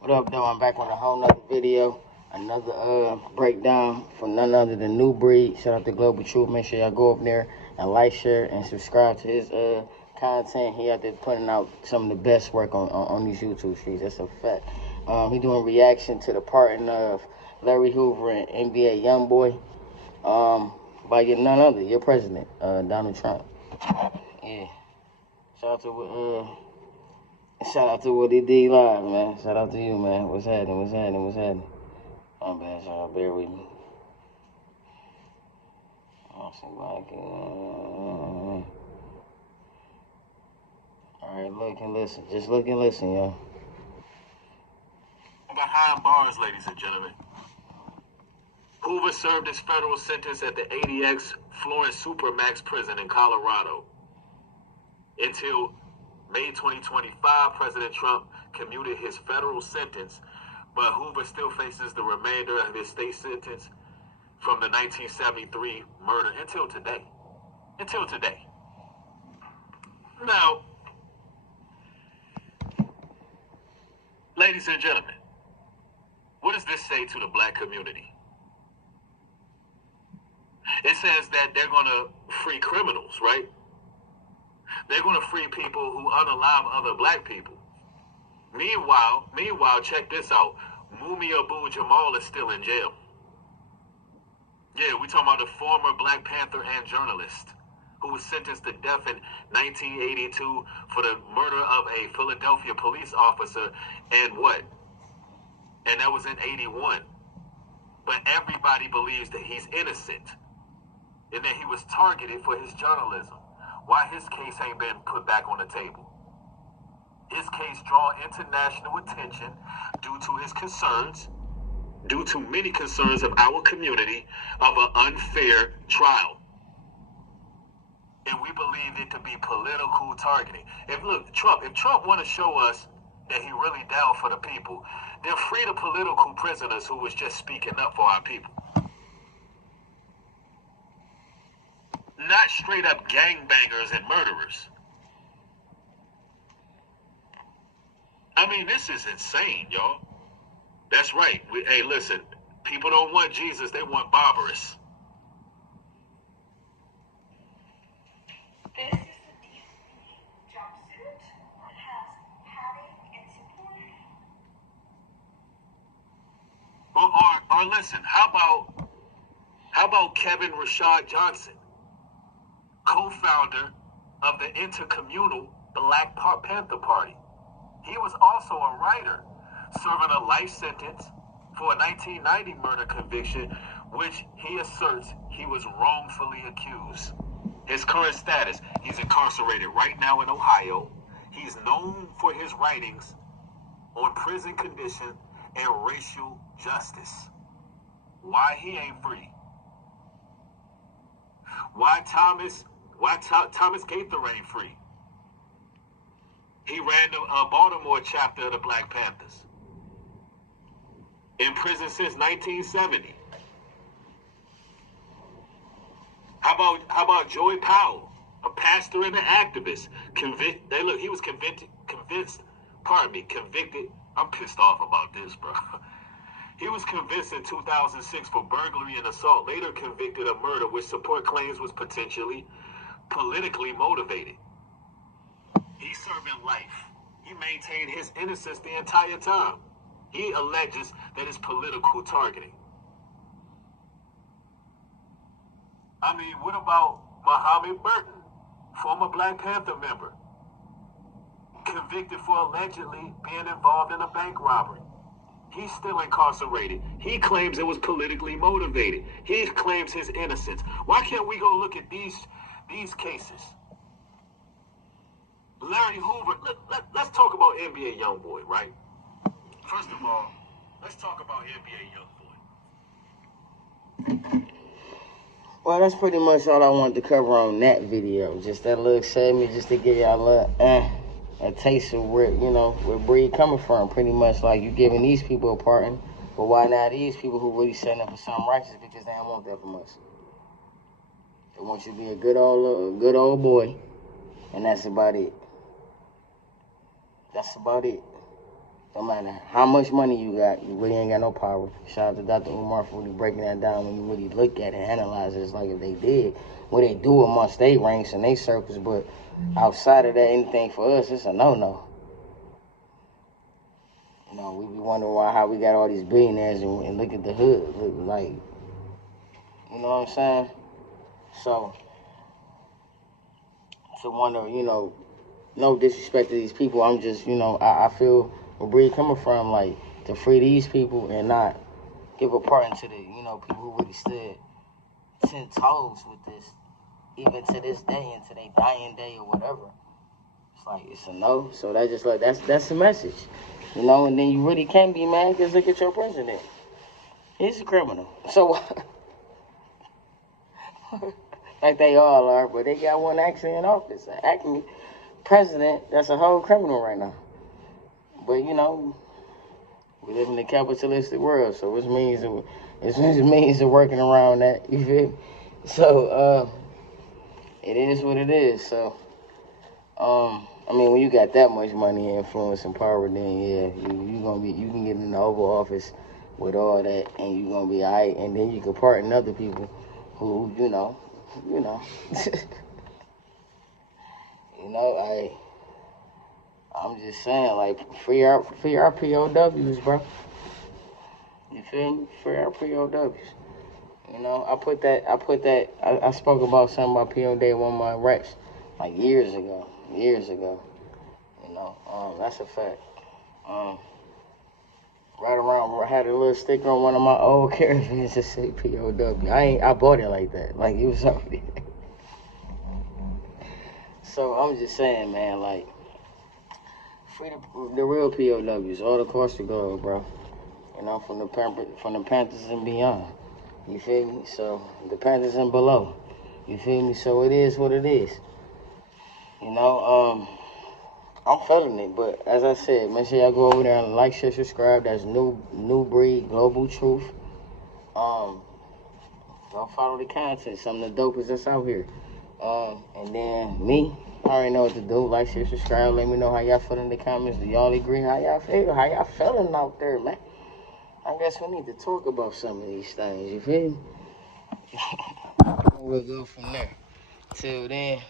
What up, though? I'm back with a whole nother video. Another breakdown from none other than Nubreed. Shout out to Global Truth. Make sure y'all go up there and like, share, and subscribe to his content. He out there putting out some of the best work on these YouTube streets. That's a fact. He doing reaction to the parting of Larry Hoover and NBA Youngboy by none other, your president, Donald Trump. Yeah. Shout out to what he did live, man. Shout out to you, man. What's happening? My bad, y'all. Bear with me. I'll see if I can. Alright, look and listen. Just look and listen, y'all. Behind bars, ladies and gentlemen. Hoover served his federal sentence at the ADX Florence Supermax prison in Colorado. Until May 2025, President Trump commuted his federal sentence, but Hoover still faces the remainder of his state sentence from the 1973 murder until today. Now, ladies and gentlemen, what does this say to the black community? It says that they're going to free criminals, right? They're going to free people who unalive other black people. Meanwhile, check this out. Mumia Abu-Jamal is still in jail. Yeah, we're talking about the former Black Panther and journalist who was sentenced to death in 1982 for the murder of a Philadelphia police officer and that was in 81. But everybody believes that he's innocent and that he was targeted for his journalism. Why his case ain't been put back on the table? His case draw international attention due to his concerns, due to many concerns of our community of an unfair trial. And we believe it to be political targeting. If Trump want to show us that he really down for the people, then free the political prisoners who was just speaking up for our people. Not straight up gangbangers and murderers. I mean, this is insane, y'all. That's right. Hey, listen, people don't want Jesus, they want barbarous. This is the deep jumpsuit that has padding and support. Or listen, how about Kevin Rashad Johnson, co-founder of the intercommunal Black Panther Party? He was also a writer, serving a life sentence for a 1990 murder conviction, which he asserts he was wrongfully accused. His current status, he's incarcerated right now in Ohio. He's known for his writings on prison conditions and racial justice. Why he ain't free? Why Thomas Gaither ain't free? He ran the Baltimore chapter of the Black Panthers. In prison since 1970. How about Joey Powell, a pastor and an activist? He was convicted. I'm pissed off about this, bro. He was convinced in 2006 for burglary and assault, later convicted of murder, which support claims was potentially politically motivated. He's serving life. He maintained his innocence the entire time. He alleges that it's political targeting. I mean, what about Muhammad Burton, former Black Panther member, convicted for allegedly being involved in a bank robbery? He's still incarcerated. He claims it was politically motivated. He claims his innocence. Why can't we go look at these cases? Larry Hoover, let's talk about NBA Youngboy, right? First of all, let's talk about NBA Youngboy. Well, that's pretty much all I wanted to cover on that video. Just that little segment, just to give y'all a taste of where Breed coming from. Pretty much like you giving these people a pardon, but why not these people who really setting up for something righteous, because they don't want that from us. They want you to be a good old boy, and that's about it. No matter how much money you got, you really ain't got no power. Shout out to Dr. Umar for really breaking that down. When you really look at it, analyze it, it's like if they did what they do amongst their ranks and their circles, but outside of that, anything for us, it's a no-no. You know, we be wondering how we got all these billionaires and look at the hood. Look like, you know what I'm saying? So, to wonder, no disrespect to these people, I'm just, I feel where Bree coming from, like, to free these people and not give a part into the, people who really stood 10 toes with this, even to this day, into their dying day or whatever. It's like, it's a no. So that's just like, that's the message. And then you really can't be mad because look at your president. He's a criminal. So, like they all are, but they got one actually in office. Acting president, that's a whole criminal right now. But, we live in a capitalistic world, so it means of working around that, you feel me? So, it is what it is. So, when you got that much money, influence, and power, then yeah, you can get in the Oval Office with all that, and you gonna be alright, and then you can pardon other people who, I'm just saying, like, free our POWs, bro. You feel me? Free our POWs. I spoke about something about PO Day one of my reps, like years ago. That's a fact. Right around, I had a little sticker on one of my old caravans that said POW. I bought it like that. Like, it was already there. So, I'm just saying, man, like, free the real POWs all across the globe, bro. From the Panthers and beyond. You feel me? So, the Panthers and below. You feel me? So, it is what it is. I'm feeling it, but as I said, make sure y'all go over there and like, share, subscribe. That's Nubreed Global Truth. Y'all follow the content. Some of the dopest that's out here. And then me, I already know what to do. Like, share, subscribe. Let me know how y'all feel in the comments. Do y'all agree? How y'all feel? How y'all feeling out there, man? I guess we need to talk about some of these things. You feel me? We'll go from there. Till then.